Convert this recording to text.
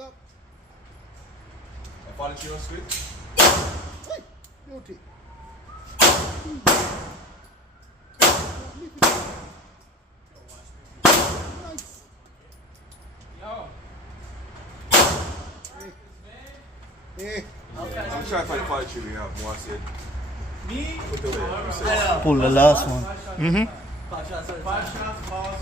up. I follow you on squid. Hey, beauty. Nice. Yo. Hey. I'm trying to find follow you we have more said. Me? Put the way. Pull the last one. Five shots, balls.